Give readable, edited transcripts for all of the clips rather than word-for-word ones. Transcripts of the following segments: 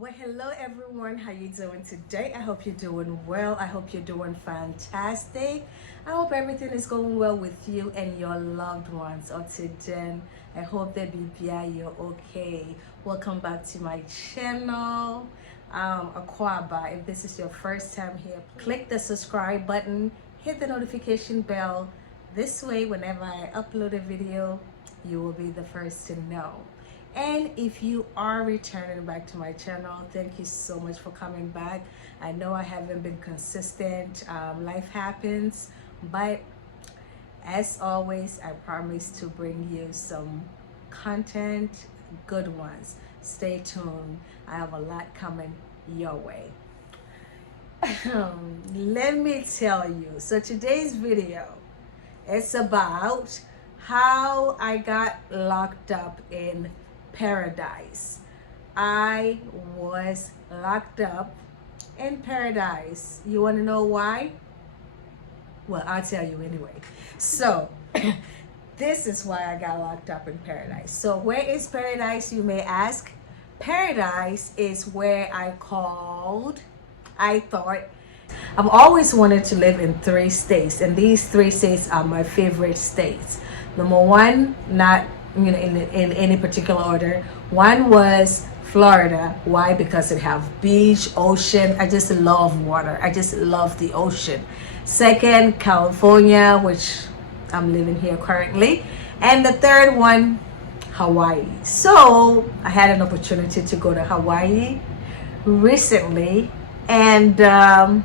Well, hello everyone. How you doing today? I hope you're doing well. I hope you're doing fantastic. I hope everything is going well with you and your loved ones. Or today, I hope that you're okay. Welcome back to my channel. Aquaba. If this is your first time here, click the subscribe button, hit the notification bell. This way, whenever I upload a video, you will be the first to know. And if you are returning back to my channel, thank you so much for coming back. I know I haven't been consistent. Life happens, but as always, I promise to bring you some content, good ones. Stay tuned. I have a lot coming your way. Let me tell you. So today's video is about how I got locked up in paradise. I was locked up in paradise. You want to know why? Well, I'll tell you anyway. So this is why I got locked up in paradise. So where is paradise, you may ask? Paradise is where I thought I've always wanted to live in 3 states, and these 3 states are my favorite states. Number 1, not in any particular order. 1 was Florida. Why? Because it have beach, ocean. I just love water. I just love the ocean. 2nd, California, which I'm living here currently. And the 3rd one, Hawaii. So I had an opportunity to go to Hawaii recently. And where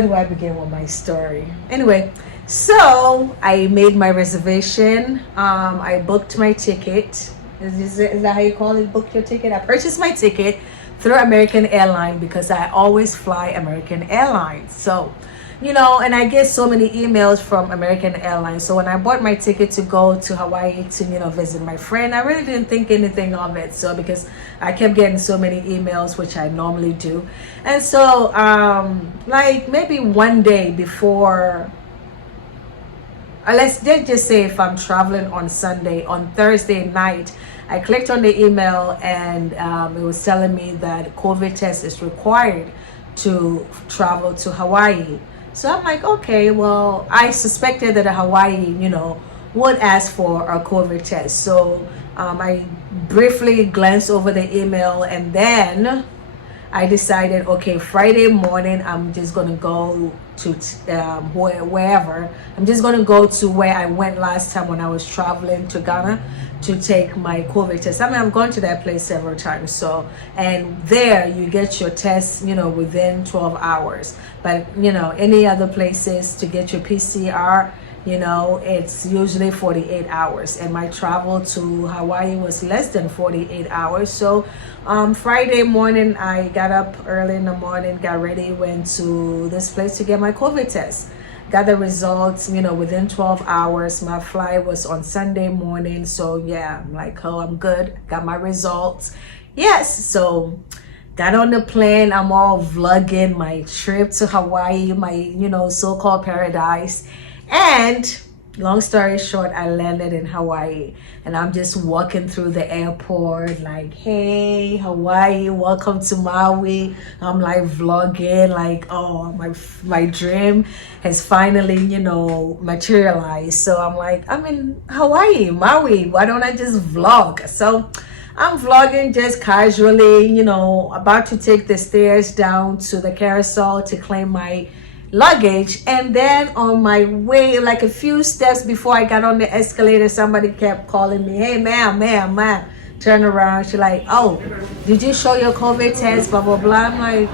do I begin with my story? Anyway, so I made my reservation. I booked my ticket. Is that how you call it? Book your ticket? I purchased my ticket through American Airlines because I always fly American Airlines. So, and I get so many emails from American Airlines. So when I bought my ticket to go to Hawaii to, visit my friend, I really didn't think anything of it. So because I kept getting so many emails, which I normally do. And so, like maybe one day before, let's just say if I'm traveling on Sunday, on Thursday night, I clicked on the email and it was telling me that COVID test is required to travel to Hawaii. So I'm like, okay, well, I suspected that Hawaii, would ask for a COVID test. So I briefly glanced over the email, and then I decided, okay, Friday morning, I'm just going to go to wherever. I'm just going to go to where I went last time when I was traveling to Ghana to take my COVID test. I mean, I've gone to that place several times. So, and there you get your test, within 12 hours. But, any other places to get your PCR, it's usually 48 hours. And my travel to Hawaii was less than 48 hours. So Friday morning, I got up early in the morning, got ready, went to this place to get my COVID test. Got the results, within 12 hours. My flight was on Sunday morning. So yeah, I'm like, oh, I'm good. Got my results. Yes. So got on the plane. I'm all vlogging my trip to Hawaii, my, so-called paradise. And long story short, I landed in Hawaii, and I'm just walking through the airport like, hey, Hawaii, welcome to Maui. I'm like vlogging like, oh, my dream has finally, materialized. So I'm like, I'm in Hawaii, Maui. Why don't I just vlog? So I'm vlogging just casually, about to take the stairs down to the carousel to claim my luggage. And then on my way, like a few steps before I got on the escalator, somebody kept calling me, hey, ma'am. Turn around. She's like, oh, did you show your COVID test? Blah, blah, blah. I'm like,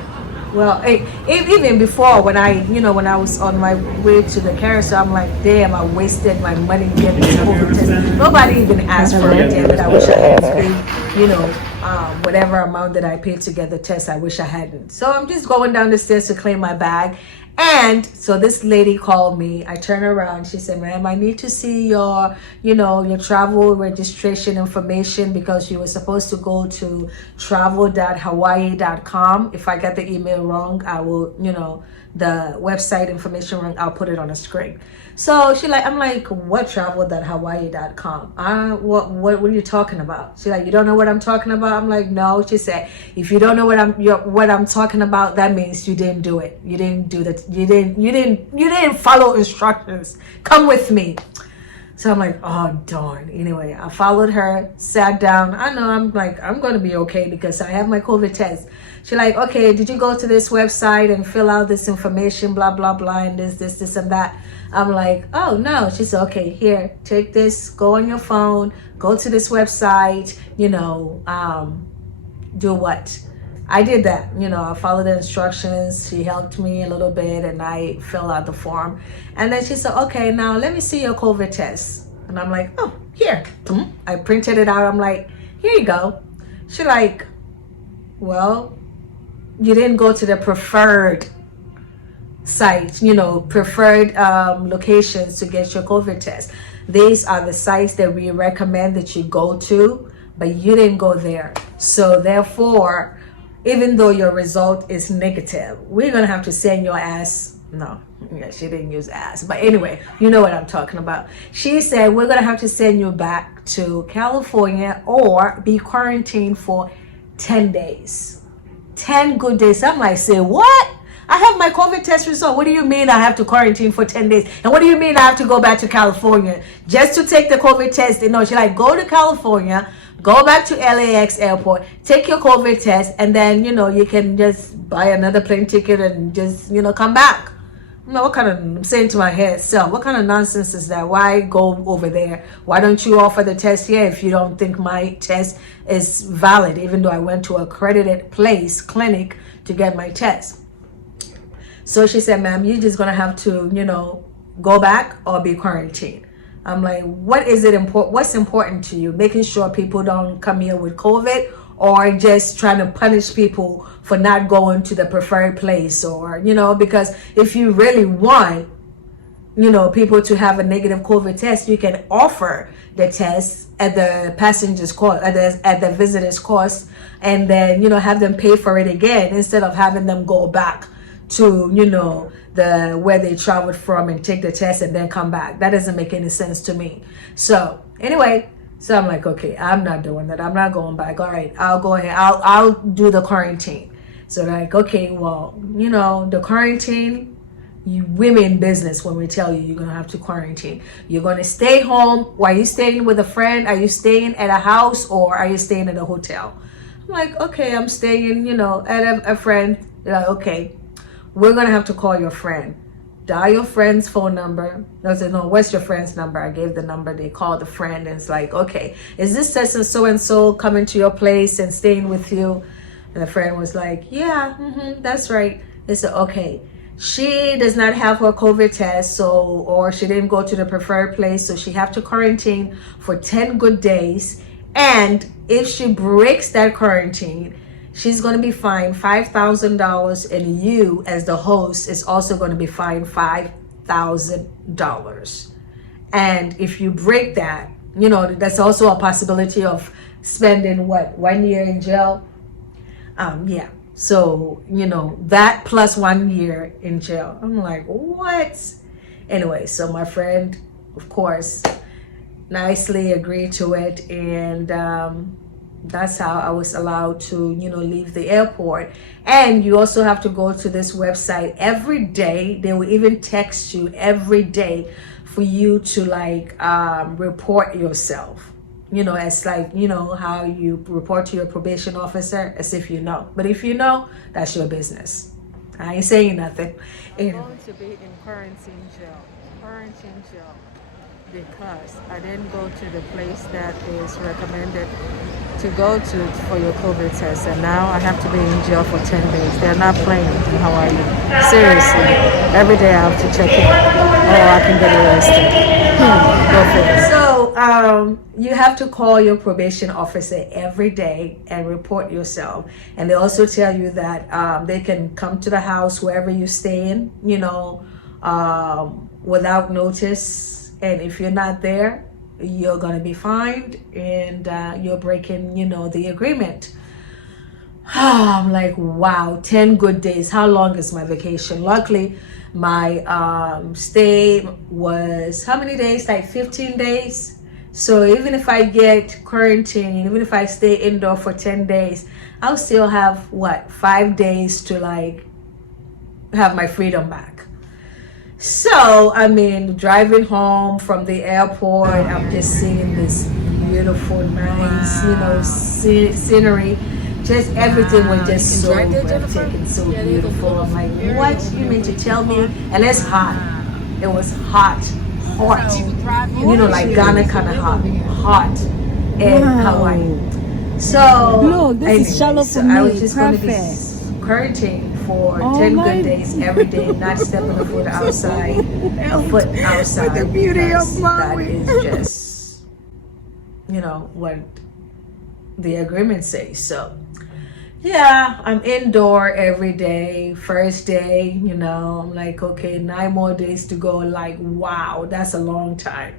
well, even before when I was on my way to the carousel, I'm like, damn, I wasted my money getting the COVID test. Nobody even asked for it, damn it. I wish I had paid, whatever amount that I paid to get the test. I wish I hadn't. So I'm just going down the stairs to claim my bag. And so this lady called me. I turned around. She said, ma'am, I need to see your, your travel registration information, because you were supposed to go to Travel.Hawaii.com. If I get the email wrong, I will, the website information wrong, I'll put it on the screen. So I'm like, what Travel.Hawaii.com? What are you talking about? She's like, you don't know what I'm talking about? I'm like, no. She said, if you don't know what I'm talking about, that means you didn't do it. You didn't do that. You didn't follow instructions. Come with me. So I'm like, oh darn. Anyway, I followed her, sat down. I know, I'm like, I'm going to be okay because I have my COVID test. She's like, okay, did you go to this website and fill out this information, blah, blah, blah, and this, and that? I'm like, oh no. She said, okay, here, take this, go on your phone, go to this website, do what? I did that, I followed the instructions. She helped me a little bit and I filled out the form. And then she said, okay, now let me see your COVID test. And I'm like, oh, here. I printed it out. I'm like, here you go. She's like, well, you didn't go to the preferred sites, preferred locations to get your COVID test. These are the sites that we recommend that you go to, but you didn't go there. So therefore, even though your result is negative, we're going to have to send your ass. No, yeah, she didn't use ass. But anyway, you know what I'm talking about. She said, we're going to have to send you back to California or be quarantined for 10 days. 10 good days. I'm like, say, what? I have my COVID test result. What do you mean I have to quarantine for 10 days? And what do you mean I have to go back to California just to take the COVID test? No, she's like, go to California, go back to LAX airport, take your COVID test, and then, you can just buy another plane ticket and just, come back. I'm saying to my head self, what kind of nonsense is that? Why go over there? Why don't you offer the test here if you don't think my test is valid, even though I went to an accredited clinic to get my test? So she said, ma'am, you're just going to have to, go back or be quarantined. I'm like, what's important to you? Making sure people don't come here with COVID, or just trying to punish people for not going to the preferred place, or, because if you really want, people to have a negative COVID test, you can offer the test at the passenger's cost, at the visitor's cost, and then, have them pay for it again instead of having them go back to, where they traveled from and take the test and then come back. That doesn't make any sense to me. So anyway, so I'm like, okay, I'm not doing that. I'm not going back. All right, I'll go ahead. I'll do the quarantine. So like, okay, well, the quarantine, we're in business when we tell you you're going to have to quarantine. You're going to stay home. Are you staying with a friend? Are you staying at a house, or are you staying at a hotel? I'm like, okay, I'm staying, at a friend. They're like, okay, we're going to have to call your friend. Dial your friend's phone number. They said, no, what's your friend's number? I gave the number. They called the friend, and it's like, okay, is this so-and-so coming to your place and staying with you? And the friend was like, yeah, that's right. They said, okay, she does not have her COVID test, or she didn't go to the preferred place, so she have to quarantine for 10 good days. And if she breaks that quarantine, she's going to be fined $5,000, and you as the host is also going to be fined $5,000. And if you break that, that's also a possibility of spending 1 year in jail. Yeah. So, that plus 1 year in jail. I'm like, what? Anyway, so my friend, of course, nicely agreed to it. And, that's how I was allowed to, leave the airport. And you also have to go to this website every day. They will even text you every day for you to report yourself. It's like, how you report to your probation officer, as if you know. But if you know, that's your business. I ain't saying nothing. I'm going to be in quarantine jail. Because I didn't go to the place that is recommended to go to for your COVID test, and now I have to be in jail for 10 days. They're not playing in Hawaii. Seriously. Every day I have to check in, or I can get arrested. Go figure. So you have to call your probation officer every day and report yourself. And they also tell you that they can come to the house wherever you stay in, without notice. And if you're not there, you're going to be fined, and you're breaking, the agreement. I'm like, wow, 10 good days. How long is my vacation? Luckily, my stay was how many days? Like 15 days. So even if I get quarantine, even if I stay indoor for 10 days, I'll still have 5 days to like have my freedom back. So I mean, driving home from the airport, I'm just seeing this beautiful, nice, scenery. Just everything was just so breathtaking, so beautiful. I'm like, what you mean to tell me? And it's hot. It was hot. Like Ghana kind of hot in Hawaii. So this is shallow for me. I was just going to be quarantined for 10 good days every day, not stepping a foot outside, The beauty of Maui. That is just, what the agreement says. So yeah, I'm indoor every day. First day, I'm like, okay, 9 more days to go. Like, wow, that's a long time.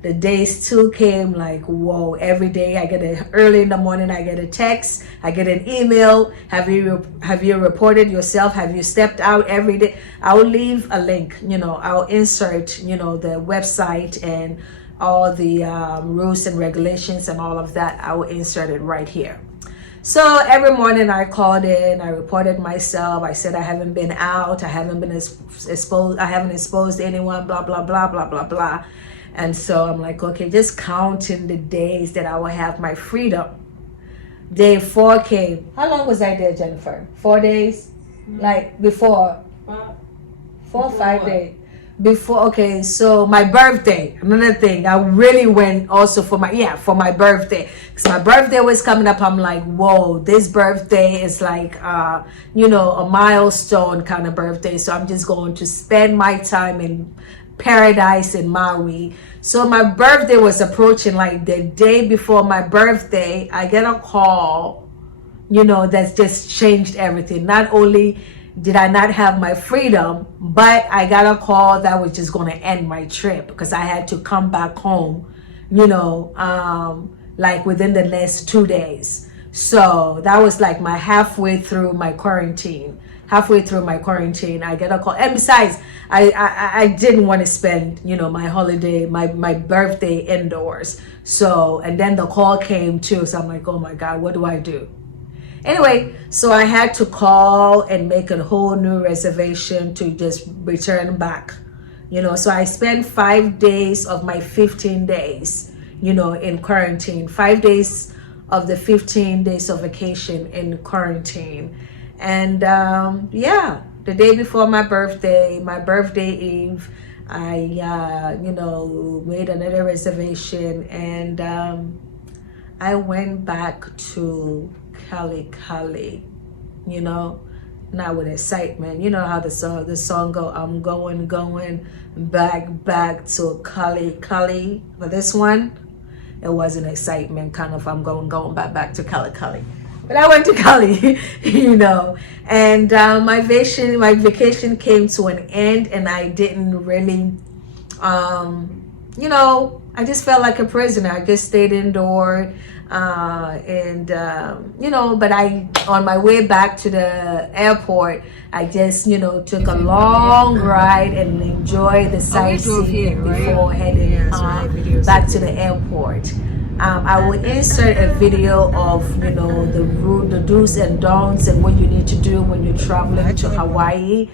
The days 2 came, like, whoa. Every day I get early in the morning, I get a text, I get an email. Have you reported yourself? Have you stepped out? Every day I'll leave a link, I'll insert, the website and all the rules and regulations and all of that. I will insert it right here. So every morning I called in, I reported myself. I said I haven't been out, I haven't been exposed, I haven't exposed anyone, blah, blah, blah, blah, blah, blah. And so I'm like, okay, just counting the days that I will have my freedom. Day 4 came. How long was I there, Jennifer? 4 days? Like before? 4 or 5 days. Before, okay, so my birthday, another thing, I really went also for my birthday, because my birthday was coming up. I'm like, whoa, this birthday is like a milestone kind of birthday, so I'm just going to spend my time in paradise in Maui. So my birthday was approaching. Like the day before my birthday, I get a call, that's just changed everything. Not only did I not have my freedom, but I got a call that was just going to end my trip, because I had to come back home, like within the next 2 days. So that was like my halfway through my quarantine, I get a call. And besides, I didn't want to spend, my holiday, my birthday indoors. So, and then the call came too. So I'm like, oh my God, what do I do? Anyway, so I had to call and make a whole new reservation to just return back. So I spent 5 days of my 15 days, in quarantine. 5 days of the 15 days of vacation in quarantine. And the day before my birthday eve, I made another reservation, and I went back to Kali, not with excitement. You know how the song go, I'm going back to Kali. But this one, it wasn't excitement, kind of I'm going back to Kali. But I went to Cali, and my vacation came to an end, and I didn't really, I just felt like a prisoner. I just stayed indoors, but on my way back to the airport, I just, took a long ride and enjoyed the sightseeing before heading back to the airport. I will insert a video of, the do's and don'ts and what you need to do when you're traveling to Hawaii.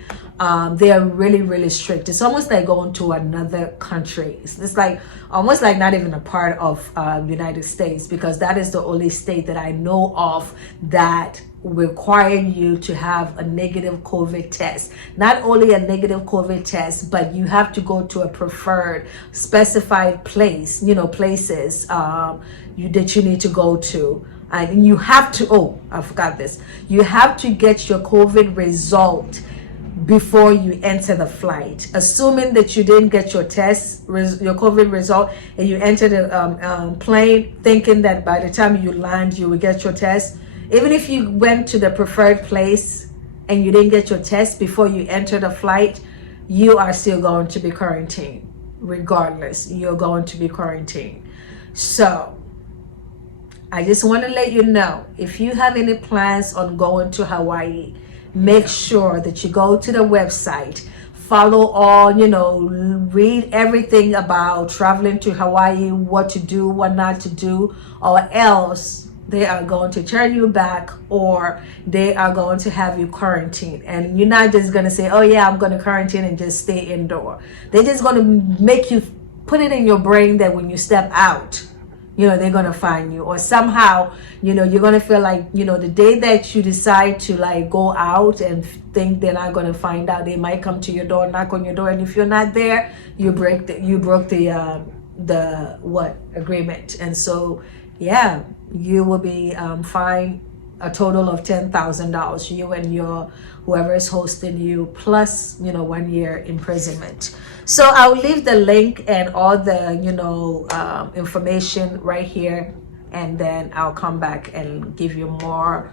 They are really, really strict. It's almost like going to another country. It's like almost like not even a part of United States, because that is the only state that I know of that require you to have a negative COVID test. Not only a negative COVID test, but you have to go to a preferred specified place, places that you need to go to. And you have to, I forgot this. You have to get your COVID result before you enter the flight. Assuming that you didn't get your your COVID result, and you enter the plane thinking that by the time you land you will get your test, even if you went to the preferred place and you didn't get your test before you enter the flight, you are still going to be quarantined. Regardless, you're going to be quarantined. So I just want to let you know, if you have any plans on going to Hawaii, make sure that you go to the website, follow all, read everything about traveling to Hawaii, what to do, what not to do, or else they are going to turn you back, or they are going to have you quarantined. And you're not just going to say, oh yeah, I'm going to quarantine and just stay indoor. They're just going to make you put it in your brain that when you step out, they're going to find you, or somehow, you're going to feel like, the day that you decide to like go out and think they're not going to find out, they might come to your door, knock on your door. And if you're not there, you broke the agreement. And so, yeah, you will be fined a total of $10,000, you and whoever is hosting you, plus 1 year imprisonment. So I'll leave the link and all the information right here, and then I'll come back and give you more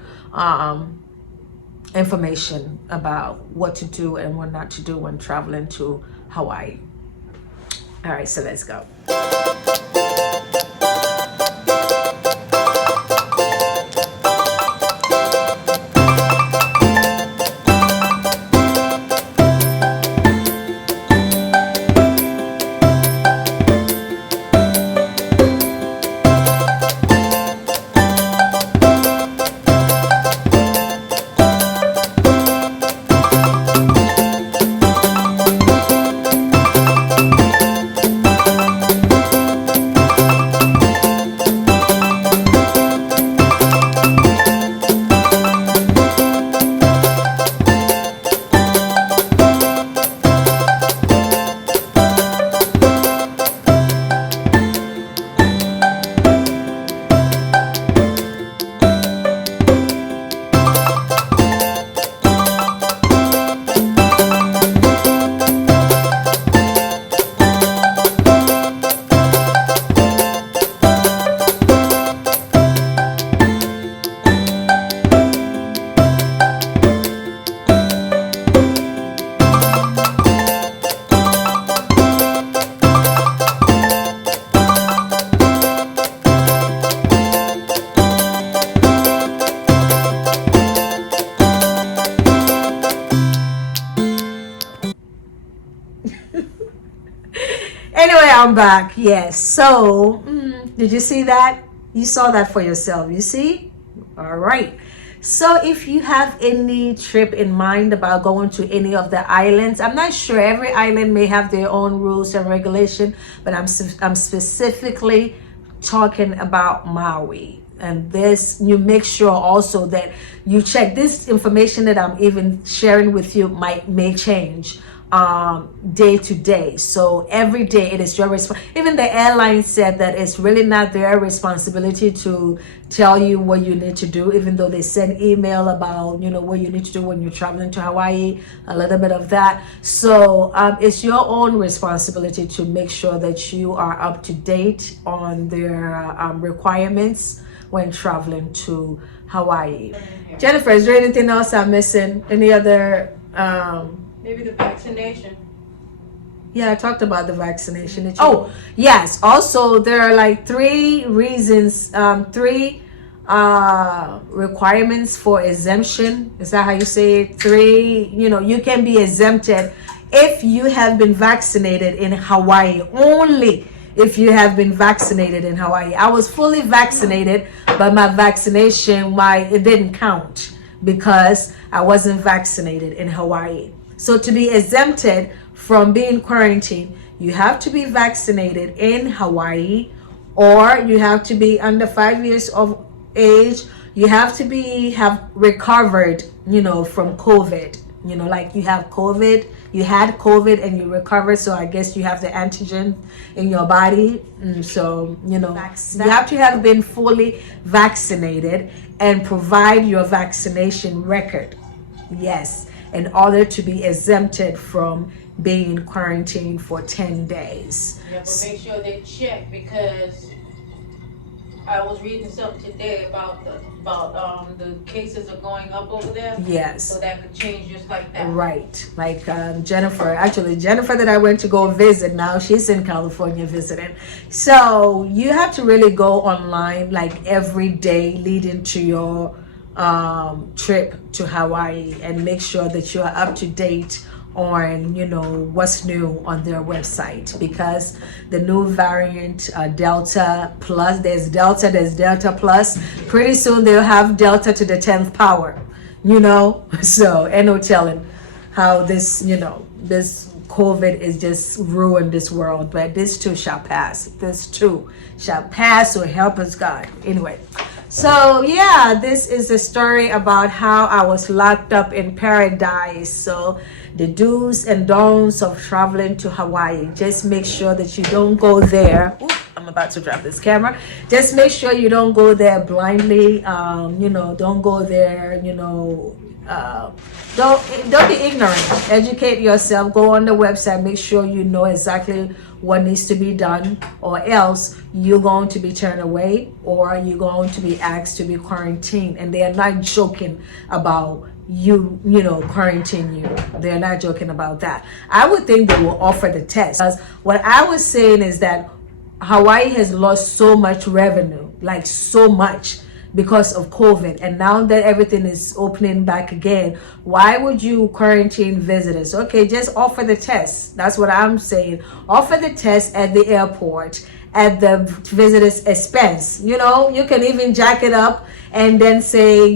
information about what to do and what not to do when traveling to Hawaii. All right, so let's go. Anyway, I'm back. Yes. So, did you see that? You saw that for yourself. You see? All right. So, if you have any trip in mind about going to any of the islands, I'm not sure. Every island may have their own rules and regulation, but I'm specifically talking about Maui. And this, you make sure also that you check this information that I'm even sharing with you may change day to day. So every day it is your responsibility. Even the airline said that it's really not their responsibility to tell you what you need to do, even though they send email about what you need to do when you're traveling to Hawaii, a little bit of that. So it's your own responsibility to make sure that you are up to date on their requirements when traveling to Hawaii. Jennifer, is there anything else I'm missing? Any other maybe the vaccination? Yeah, I talked about the vaccination. Oh, yes. Also, there are like three requirements for exemption. Is that how you say it? You can be exempted if you have been vaccinated in Hawaii. Only if you have been vaccinated in Hawaii. I was fully vaccinated, but my vaccination, it didn't count because I wasn't vaccinated in Hawaii. So to be exempted from being quarantined, you have to be vaccinated in Hawaii, or you have to be under 5 years of age. You have to have recovered, from COVID. Like you had COVID and you recovered. So I guess you have the antigen in your body. So, you have to have been fully vaccinated and provide your vaccination record. Yes. in order to be exempted from being quarantined for 10 days. Yeah, but make sure they check, because I was reading something today about the cases are going up over there. Yes. So that could change just like that. Right. Like Jennifer that I went to go visit, now she's in California visiting. So you have to really go online like every day leading to your trip to Hawaii, and make sure that you are up to date on what's new on their website, because the new variant Delta Plus, there's Delta Plus. Pretty soon they'll have Delta to the 10th power, so ain't no telling how this this COVID is just ruined this world. But this too shall pass. So help us God. Anyway, so yeah, this is a story about how I was locked up in paradise. So the do's and don'ts of traveling to Hawaii. Just make sure that you don't go there. Ooh, I'm about to drop this camera. Just make sure you don't go there blindly. Don't go there, don't be ignorant. Educate yourself. Go on the website. Make sure you know exactly what needs to be done, or else you're going to be turned away, or you're going to be asked to be quarantined. And they are not joking about quarantine you. They're not joking about that. I would think they will offer the test, because what I was saying is that Hawaii has lost so much revenue, like so much, because of COVID. And now that everything is opening back again, why would you quarantine visitors? Okay, just offer the test. That's what I'm saying. Offer the test at the airport at the visitor's expense. You can even jack it up and then say,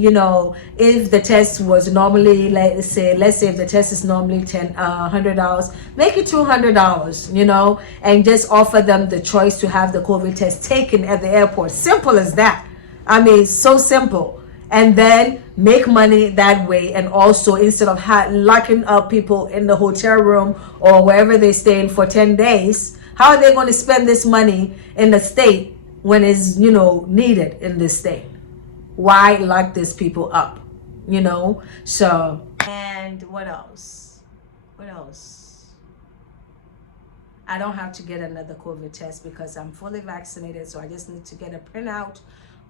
if the test was normally, let's say if the test is normally $100, make it $200, and just offer them the choice to have the COVID test taken at the airport. Simple as that. I mean, so simple. And then make money that way. And also, instead of locking up people in the hotel room or wherever they stay in for 10 days, how are they going to spend this money in the state when it's, needed in this state? Why lock these people up? So, and what else? I don't have to get another COVID test because I'm fully vaccinated. So I just need to get a printout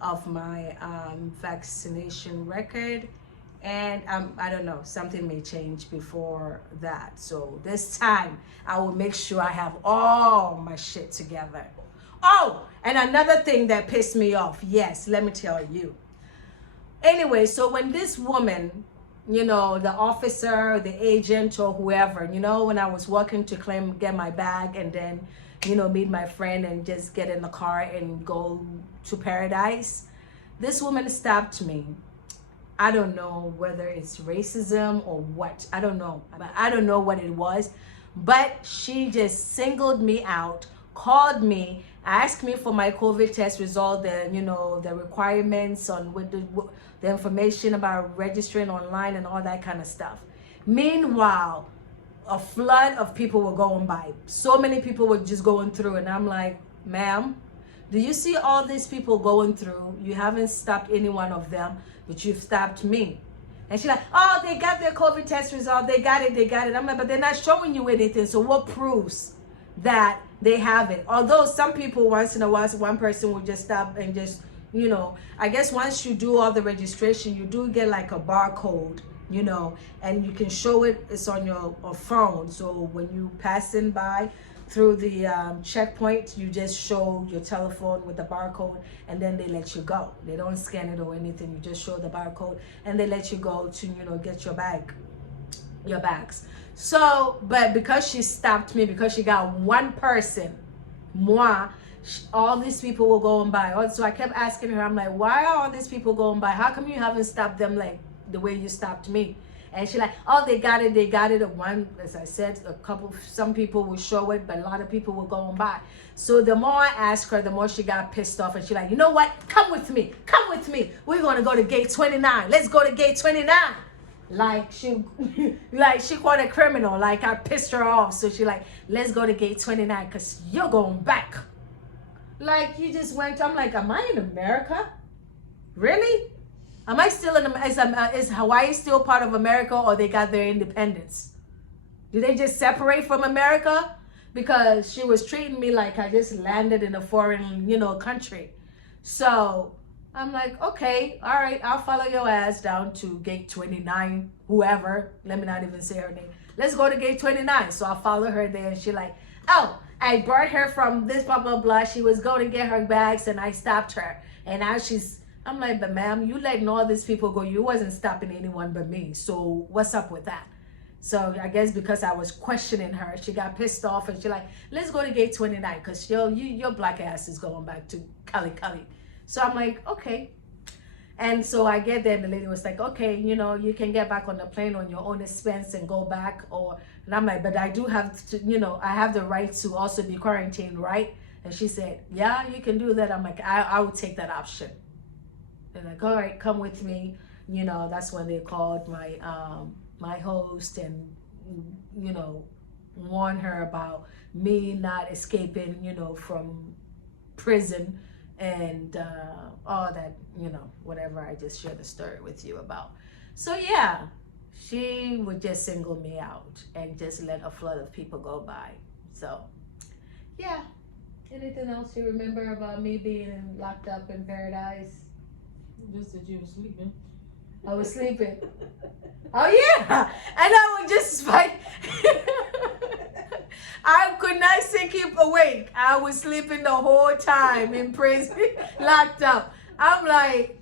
of my vaccination record, and I don't know, something may change before that. So this time I will make sure I have all my shit together. Oh, and another thing that pissed me off, yes, let me tell you. Anyway, so when this woman, the officer, the agent, or whoever, when I was walking to get my bag and then meet my friend and just get in the car and go to paradise, this woman stopped me. I don't know whether it's racism or what. I don't know what it was, but she just singled me out, called me, asked me for my COVID test result, the requirements on with the information about registering online and all that kind of stuff. Meanwhile, a flood of people were going by. So many people were just going through, and I'm like, ma'am, do you see all these people going through? You haven't stopped any one of them, but you've stopped me. And she's like, oh, they got their COVID test result. They got it. I'm like, but they're not showing you anything. So what proves that they have it? Although some people, once in a while, one person will just stop and just, I guess once you do all the registration, you do get like a barcode, and you can show it. It's on your phone. So when you passing by through the checkpoint, you just show your telephone with the barcode, and then they let you go. They don't scan it or anything. You just show the barcode, and they let you go to get your bags. So, but because she stopped me, because she got one person, all these people were going by. So I kept asking her, I'm like, why are all these people going by? How come you haven't stopped them like the way you stopped me? And she's like, oh, they got it. One, as I said, some people will show it, but a lot of people were going by. So the more I asked her, the more she got pissed off. And she's like, you know what? Come with me. We're going to go to gate 29. Let's go to gate 29. Like she called a criminal. Like I pissed her off. So she like, let's go to gate 29 because you're going back. Like you just went. I'm like, am I in America? Really? Am I still is Hawaii still part of America, or they got their independence? Do they just separate from America? Because she was treating me like I just landed in a foreign, country. So I'm like, okay, all right, I'll follow your ass down to gate 29, whoever. Let me not even say her name. Let's go to gate 29. So I follow her there, and she like, oh, I brought her from this blah blah blah. She was going to get her bags, and I stopped her. And now I'm like, but ma'am, you letting all these people go. You wasn't stopping anyone but me. So what's up with that? So I guess because I was questioning her, she got pissed off, and she like, let's go to gate 29 because your black ass is going back to Cali. So I'm like, okay. And so I get there, and the lady was like, okay, you can get back on the plane on your own expense and go back. And I'm like, but I do have to, I have the right to also be quarantined, right? And she said, yeah, you can do that. I'm like, I would take that option. They're like, all right, come with me. That's when they called my host and, warn her about me not escaping, from prison and all that, whatever I just shared the story with you about. So yeah, she would just single me out and just let a flood of people go by. So yeah. Anything else you remember about me being locked up in paradise? Just that you were sleeping. I was sleeping. Oh yeah, and I would just fight. I could not keep awake. I was sleeping the whole time in prison, locked up. I'm like,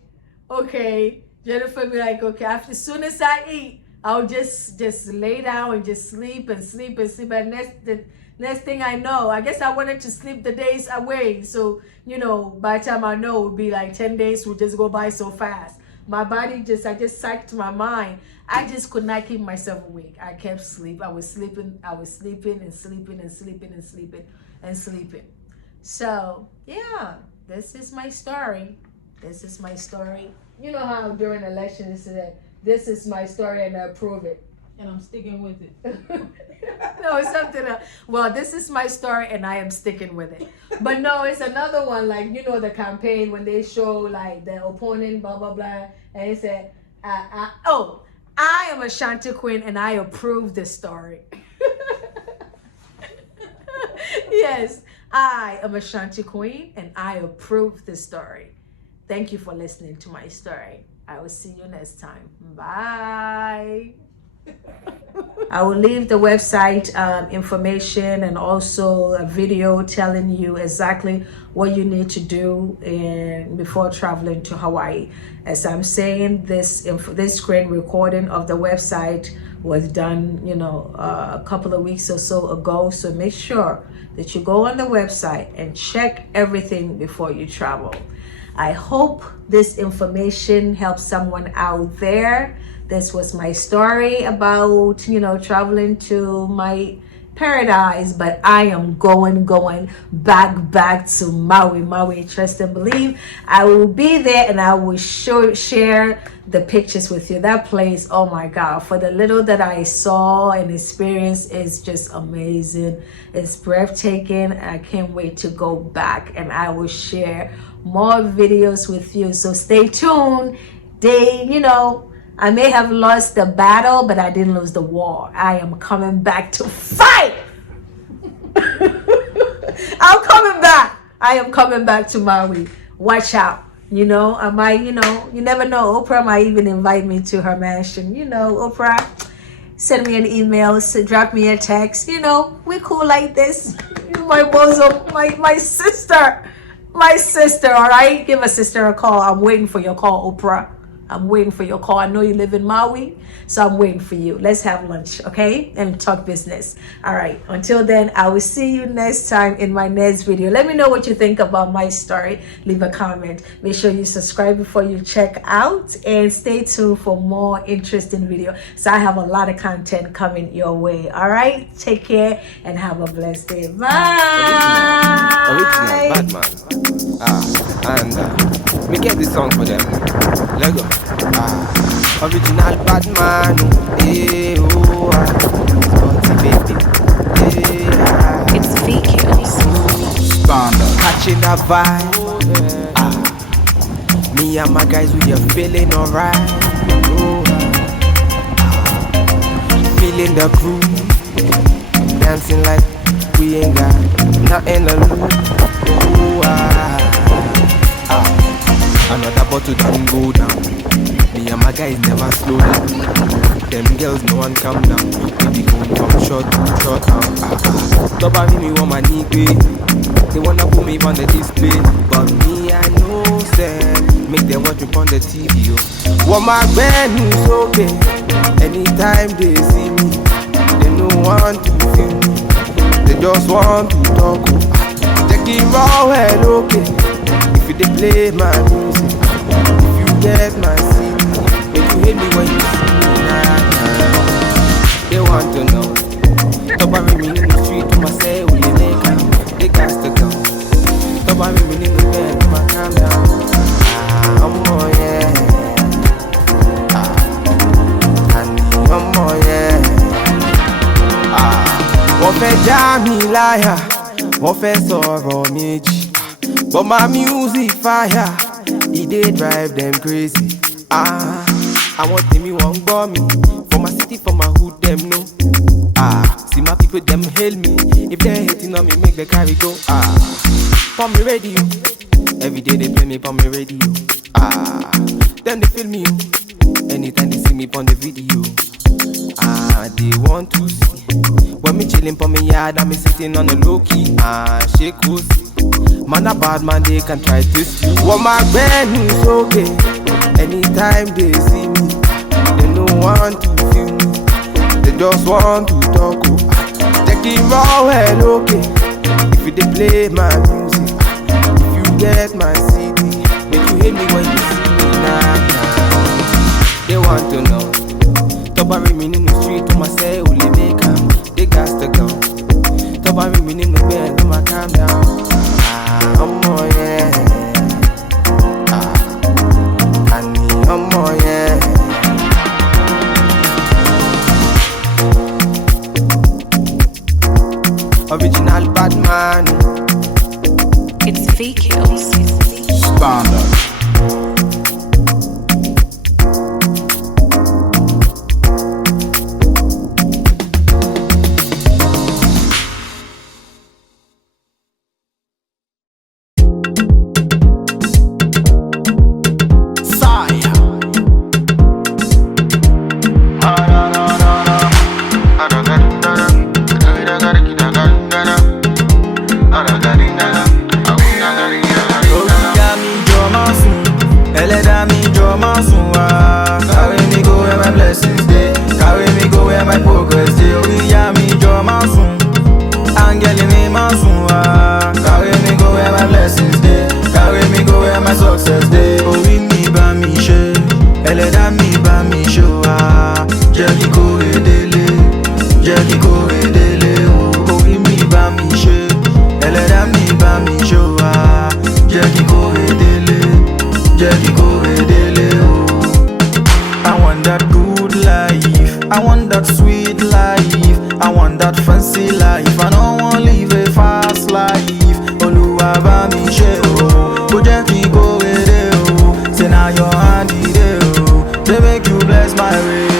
okay. Jennifer be like, okay. After as soon as I eat, I'll just lay down and just sleep. And the next thing I know, I guess I wanted to sleep the days away. So by the time I know, it would be like 10 days would just go by so fast. My body I just psyched my mind. I just could not keep myself awake. I kept sleep. I was sleeping and sleeping and sleeping and sleeping and sleeping. So yeah, this is my story. You know how during elections they say, this is my story and I approve it. And I'm sticking with it. No, it's something else. Well, this is my story and I am sticking with it. But no, it's another one, like, the campaign when they show like the opponent, blah, blah, blah. And it said, I am Ashanti Queen and I approve this story. Yes, I am Ashanti Queen and I approve this story. Thank you for listening to my story. I will see you next time. Bye. I will leave the website information and also a video telling you exactly what you need to do before traveling to Hawaii. As I'm saying, this screen recording of the website was done, a couple of weeks or so ago. So make sure that you go on the website and check everything before you travel. I hope this information helps someone out there. This was my story about, traveling to my paradise, but I am going back to Maui. Trust and believe. I will be there and I will share the pictures with you. That place, oh my God, for the little that I saw and experienced is just amazing. It's breathtaking. I can't wait to go back and I will share more videos with you. So stay tuned. I may have lost the battle, but I didn't lose the war. I am coming back to fight. I'm coming back. I am coming back to Maui. Watch out. You never know. Oprah might even invite me to her mansion. Oprah, send me an email, drop me a text. We're cool like this. My bosom, my sister. All right? Give a sister a call. I'm waiting for your call, Oprah. I'm waiting for your call. I know you live in Maui, so I'm waiting for you. Let's have lunch, okay? And talk business. All right. Until then, I will see you next time in my next video. Let me know what you think about my story. Leave a comment. Make sure you subscribe before you check out, and stay tuned for more interesting video. So I have a lot of content coming your way. All right. Take care and have a blessed day. Bye. Original bad man. Me get this song for them. Let go. Original bad man. It's VQ. Standard. Catching that vibe. Me and my guys, we are feeling alright. Oh, feeling the groove, dancing like we ain't got nothing to lose. Oh, another bottle done go down. Me and my guys never slow down. Them girls, no one calm down. We be going from short to short now. Stop having me on my knee, babe. They wanna put me on the display, but me I know them. Make them watch me on the TV. What my band is okay. Anytime they see me, they don't want to feel me. They just want to talk. Take it raw well, okay. If you they play my music, if you get my CD, if you hate me when you see me, they want to know. Stop having me in the street to myself, will you make out? They got to go. Stop having me in the bed, my calm down. I'm more, yeah. I'm more, yeah. Wọ́n fẹ́ já mi láyà, wọ́n fẹ́ sọ̀rọ̀ méjì. But my music fire, it dey drive them crazy. I want me won't gbọ́ mi. For my city, for my hood, them know. See my people, them hail me. If they hating on me, make the carry go. Pon me radio, every day they play me pon me radio. Then they feel me, anytime they see me pon the video. They want to see when me chilling pon me yard and me sitting on a low key. Shake cozy. Man a bad man, they can try this. What my band is okay. Anytime they see me, they don't want to feel me. They just want to talk. Take it raw well, okay. If you they play my music, if you get my CD, make you hate me when you see me. They want to know. Stop having me in the street to myself, will you make them? They got to go. Stop having me in the bed, let my calm down. I'm more, yeah. I'm more, yeah. Original bad man. It's VKills. Standard. I want that sweet life, I want that fancy life. I don't want to live a fast life. Oluwa bá mi ṣe o, kó jẹ́ kí n kórè dé o. Say na your hand e dey o, they make you bless my way.